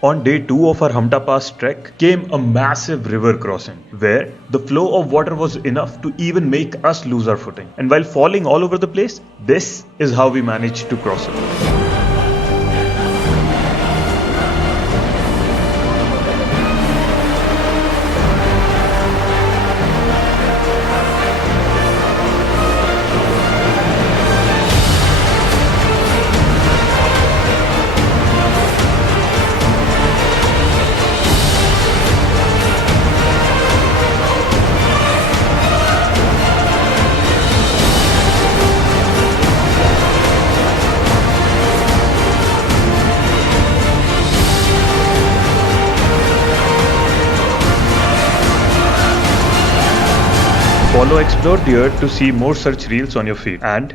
On day 2 of our Hampta Pass trek came a massive river crossing where the flow of water was enough to even make us lose our footing. And while falling all over the place, this is how we managed to cross it. Follow Explore the Earth to see more such reels on your feed. And